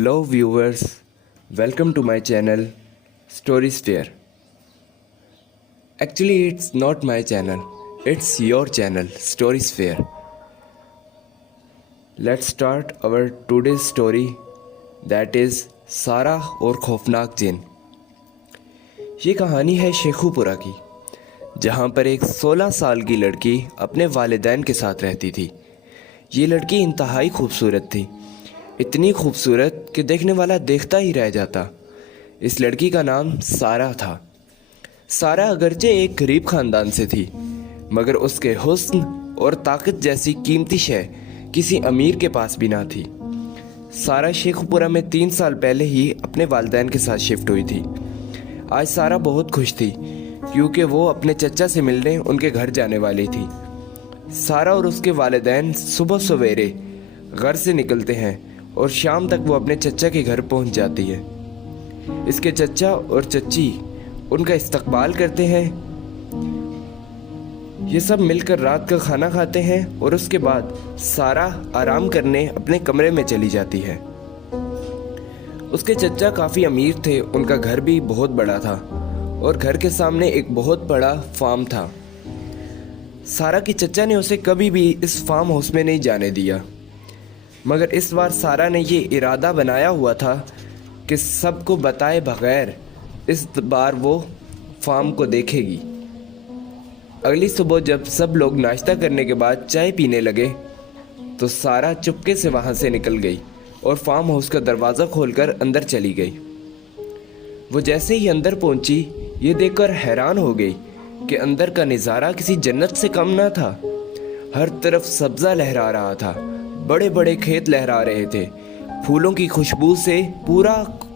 Hello viewers, welcome to my channel Storysphere. Actually it's not my channel, it's your channel Storysphere. Let's start our today's story, that is सारा और खौफनाक जिन। ये कहानी है शेखुपुरा की, जहाँ पर एक 16 साल की लड़की अपने वालिदैन के साथ रहती थी। ये लड़की इंतहाई खूबसूरत थी, इतनी खूबसूरत कि देखने वाला देखता ही रह जाता। इस लड़की का नाम सारा था। सारा अगरचे एक गरीब ख़ानदान से थी, मगर उसके हुस्न और ताकत जैसी कीमती शय किसी अमीर के पास भी ना थी। सारा शेखुपुरा में 3 साल पहले ही अपने वालिदैन के साथ शिफ्ट हुई थी। आज सारा बहुत खुश थी क्योंकि वो अपने चचा से मिलने उनके घर जाने वाली थी। सारा और उसके वालिदैन सुबह सवेरे घर से निकलते हैं और शाम तक वो अपने चचा के घर पहुंच जाती है। इसके चचा और चच्ची उनका इस्तकबाल करते हैं। ये सब मिलकर रात का खाना खाते हैं और उसके बाद सारा आराम करने अपने कमरे में चली जाती है। उसके चचा काफ़ी अमीर थे, उनका घर भी बहुत बड़ा था और घर के सामने एक बहुत बड़ा फार्म था। सारा की चचा ने उसे कभी भी इस फार्म हाउस में नहीं जाने दिया, मगर इस बार सारा ने ये इरादा बनाया हुआ था कि सबको बताए बगैर इस बार वो फार्म को देखेगी। अगली सुबह जब सब लोग नाश्ता करने के बाद चाय पीने लगे तो सारा चुपके से वहाँ से निकल गई और फार्म हाउस का दरवाज़ा खोलकर अंदर चली गई। वो जैसे ही अंदर पहुंची, ये देखकर हैरान हो गई कि अंदर का नज़ारा किसी जन्नत से कम ना था। हर तरफ सब्ज़ा लहरा रहा था, बड़े बड़े खेत लहरा रहे थे, फूलों की खुशबू से पूरा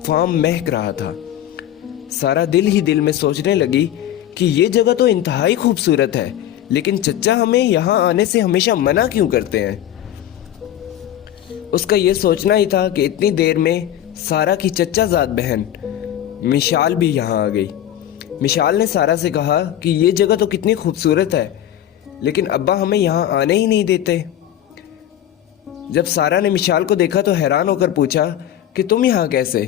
फार्म महक रहा था। सारा दिल ही दिल में सोचने लगी कि ये जगह तो इंतहाई खूबसूरत है, लेकिन चचा हमें यहाँ आने से हमेशा मना क्यों करते हैं। उसका ये सोचना ही था कि इतनी देर में सारा की चचाजाद बहन मिशाल भी यहाँ आ गई। मिशाल ने सारा से कहा कि ये जगह तो कितनी खूबसूरत है, लेकिन अब्बा हमें यहाँ आने ही नहीं देते। जब सारा ने मिशाल को देखा तो हैरान होकर पूछा कि तुम यहाँ कैसे?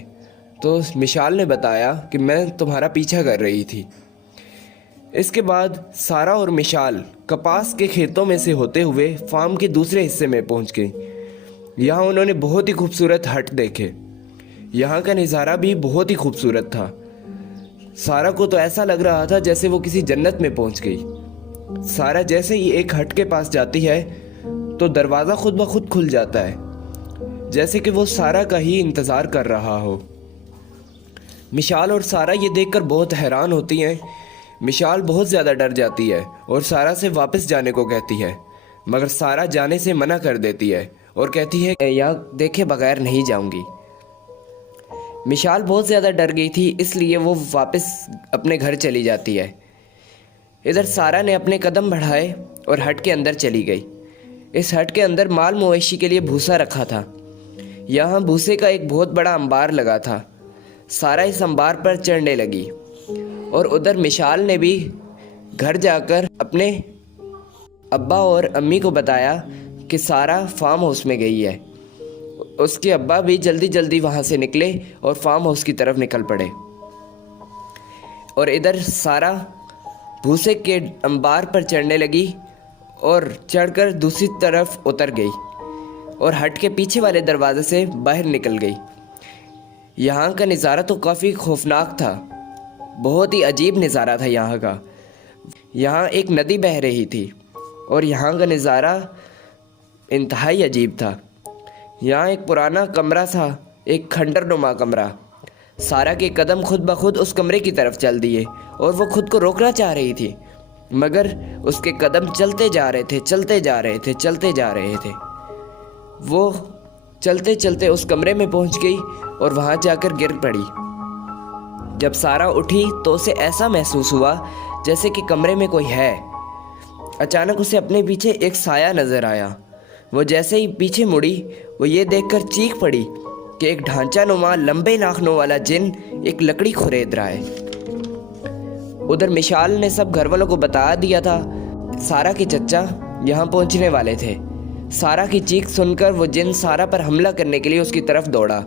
तो मिशाल ने बताया कि मैं तुम्हारा पीछा कर रही थी। इसके बाद सारा और मिशाल कपास के खेतों में से होते हुए फार्म के दूसरे हिस्से में पहुँच गई। यहाँ उन्होंने बहुत ही खूबसूरत हट देखे। यहाँ का नज़ारा भी बहुत ही खूबसूरत था। सारा को तो ऐसा लग रहा था जैसे वो किसी जन्नत में पहुँच गई। सारा जैसे ही एक हट के पास जाती है तो दरवाज़ा खुद ब खुद खुल जाता है, जैसे कि वो सारा का ही इंतज़ार कर रहा हो। मिशाल और सारा ये देखकर बहुत हैरान होती हैं। मिशाल बहुत ज़्यादा डर जाती है और सारा से वापस जाने को कहती है, मगर सारा जाने से मना कर देती है और कहती है यहाँ देखे बगैर नहीं जाऊँगी। मिशाल बहुत ज़्यादा डर गई थी, इसलिए वो वापस अपने घर चली जाती है। इधर सारा ने अपने कदम बढ़ाए और हट के अंदर चली गई। इस हट के अंदर माल मवेशी के लिए भूसा रखा था। यहाँ भूसे का एक बहुत बड़ा अंबार लगा था। सारा इस अंबार पर चढ़ने लगी और उधर मिशाल ने भी घर जाकर अपने अब्बा और अम्मी को बताया कि सारा फार्म हाउस में गई है। उसके अब्बा भी जल्दी जल्दी वहाँ से निकले और फार्म हाउस की तरफ निकल पड़े। और इधर सारा भूसे के अंबार पर चढ़ने लगी और चढ़कर दूसरी तरफ उतर गई और हट के पीछे वाले दरवाजे से बाहर निकल गई। यहाँ का नज़ारा तो काफ़ी खौफनाक था, बहुत ही अजीब नज़ारा था यहाँ का। यहाँ एक नदी बह रही थी और यहाँ का नज़ारा इंतहाई अजीब था। यहाँ एक पुराना कमरा था, एक खंडरनुमा कमरा। सारा के कदम खुद ब खुद उस कमरे की तरफ चल दिए और वो खुद को रोकना चाह रही थी, मगर उसके कदम चलते जा रहे थे, चलते जा रहे थे, चलते जा रहे थे। वो चलते चलते उस कमरे में पहुंच गई और वहां जाकर गिर पड़ी। जब सारा उठी तो उसे ऐसा महसूस हुआ जैसे कि कमरे में कोई है। अचानक उसे अपने पीछे एक साया नज़र आया। वो जैसे ही पीछे मुड़ी, वो ये देखकर चीख पड़ी कि एक ढांचा नुमा लंबे नाखनों वाला जिन एक लकड़ी खुरेद रहा है। उधर मिशाल ने सब घर वालों को बता दिया था। सारा के चचा यहाँ पहुँचने वाले थे। सारा की चीख सुनकर वो जिन सारा पर हमला करने के लिए उसकी तरफ दौड़ा।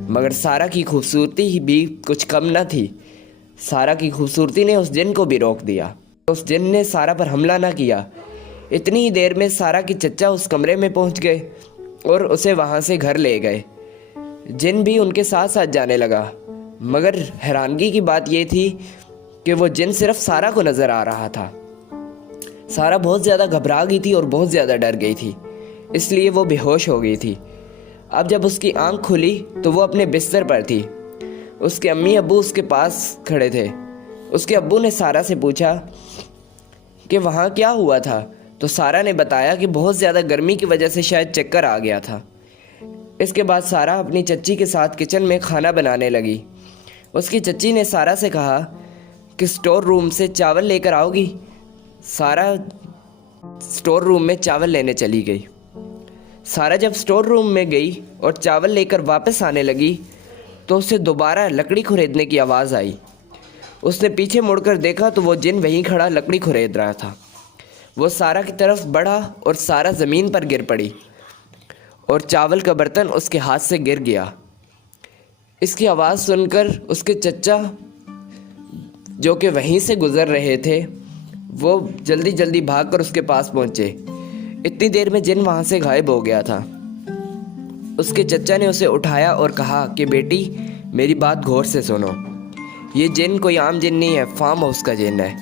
मगर सारा की खूबसूरती भी कुछ कम न थी। सारा की खूबसूरती ने उस जिन को भी रोक दिया। उस जिन ने सारा पर हमला ना किया। इतनी ही देर में सारा के चचा उस कमरे में पहुंच गए और उसे वहां से घर ले गए। जिन भी उनके साथ साथ जाने लगा, मगर हैरानगी की बात यह थी कि वो जिन सिर्फ सारा को नज़र आ रहा था। सारा बहुत ज़्यादा घबरा गई थी और बहुत ज़्यादा डर गई थी, इसलिए वो बेहोश हो गई थी। अब जब उसकी आंख खुली तो वो अपने बिस्तर पर थी। उसके अम्मी अब्बू उसके पास खड़े थे। उसके अब्बू ने सारा से पूछा कि वहाँ क्या हुआ था, तो सारा ने बताया कि बहुत ज़्यादा गर्मी की वजह से शायद चक्कर आ गया था। इसके बाद सारा अपनी चच्ची के साथ किचन में खाना बनाने लगी। उसकी चच्ची ने सारा से कहा कि स्टोर रूम से चावल लेकर आओगी। सारा स्टोर रूम में चावल लेने चली गई। सारा जब स्टोर रूम में गई और चावल लेकर वापस आने लगी तो उसे दोबारा लकड़ी खुरेदने की आवाज़ आई। उसने पीछे मुड़कर देखा तो वो जिन वहीं खड़ा लकड़ी खुरेद रहा था। वो सारा की तरफ बढ़ा और सारा ज़मीन पर गिर पड़ी और चावल का बर्तन उसके हाथ से गिर गया। इसकी आवाज़ सुनकर उसके चचा जो कि वहीं से गुज़र रहे थे, वो जल्दी जल्दी भागकर उसके पास पहुँचे। इतनी देर में जिन वहाँ से गायब हो गया था। उसके चचा ने उसे उठाया और कहा कि बेटी, मेरी बात गौर से सुनो। ये जिन कोई आम जिन नहीं है, फार्म हाउस का जिन है।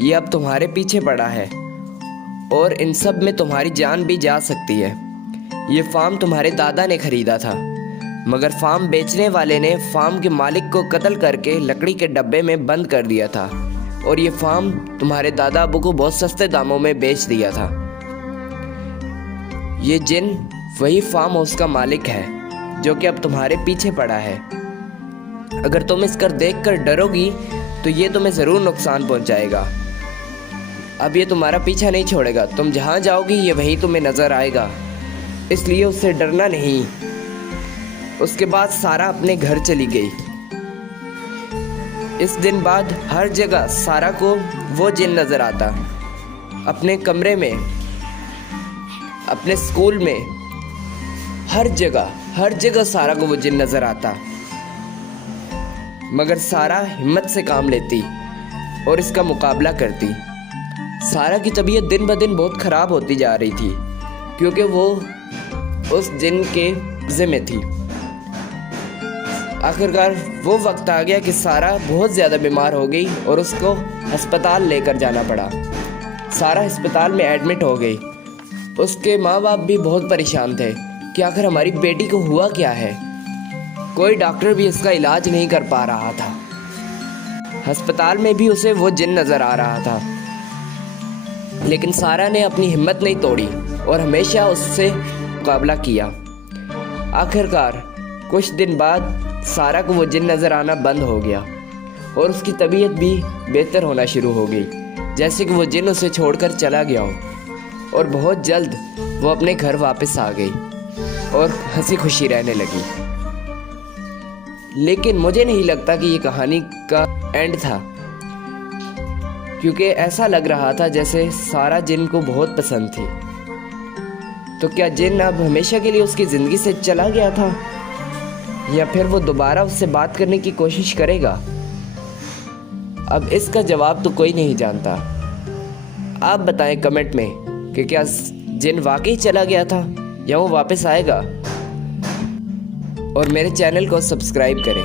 ये अब तुम्हारे पीछे पड़ा है और इन सब में तुम्हारी जान भी जा सकती है। ये फार्म तुम्हारे दादा ने खरीदा था, मगर फार्म बेचने वाले ने फार्म के मालिक को कत्ल करके लकड़ी के डब्बे में बंद कर दिया था और ये फार्म तुम्हारे दादा अबू को बहुत सस्ते दामों में बेच दिया था। ये जिन वही फार्म हाउस का मालिक है जो कि अब तुम्हारे पीछे पड़ा है। अगर तुम इसकर देखकर डरोगी तो ये तुम्हें ज़रूर नुकसान पहुंचाएगा। अब ये तुम्हारा पीछा नहीं छोड़ेगा। तुम जहाँ जाओगी ये वहीं तुम्हें नज़र आएगा, इसलिए उससे डरना नहीं। उसके बाद सारा अपने घर चली गई। इस दिन बाद हर जगह सारा को वो जिन नज़र आता। अपने कमरे में, अपने स्कूल में, हर जगह सारा को वो जिन नज़र आता। मगर सारा हिम्मत से काम लेती और इसका मुकाबला करती। सारा की तबीयत दिन ब दिन बहुत ख़राब होती जा रही थी क्योंकि वो उस जिन के कब्ज़े में थी। आखिरकार वो वक्त आ गया कि सारा बहुत ज़्यादा बीमार हो गई और उसको अस्पताल लेकर जाना पड़ा। सारा अस्पताल में एडमिट हो गई। उसके माँ बाप भी बहुत परेशान थे कि आखिर हमारी बेटी को हुआ क्या है। कोई डॉक्टर भी इसका इलाज नहीं कर पा रहा था। अस्पताल में भी उसे वो जिन नज़र आ रहा था, लेकिन सारा ने अपनी हिम्मत नहीं तोड़ी और हमेशा उससे मुकाबला किया। आखिरकार कुछ दिन बाद सारा को वो जिन नज़र आना बंद हो गया और उसकी तबीयत भी बेहतर होना शुरू हो गई, जैसे कि वो जिन उसे छोड़कर चला गया हो। और बहुत जल्द वो अपने घर वापस आ गई और हंसी खुशी रहने लगी। लेकिन मुझे नहीं लगता कि ये कहानी का एंड था, क्योंकि ऐसा लग रहा था जैसे सारा जिन को बहुत पसंद थी। तो क्या जिन अब हमेशा के लिए उसकी ज़िंदगी से चला गया था, या फिर वो दोबारा उससे बात करने की कोशिश करेगा? अब इसका जवाब तो कोई नहीं जानता। आप बताएं कमेंट में कि क्या जिन वाकई चला गया था या वो वापस आएगा। और मेरे चैनल को सब्सक्राइब करें।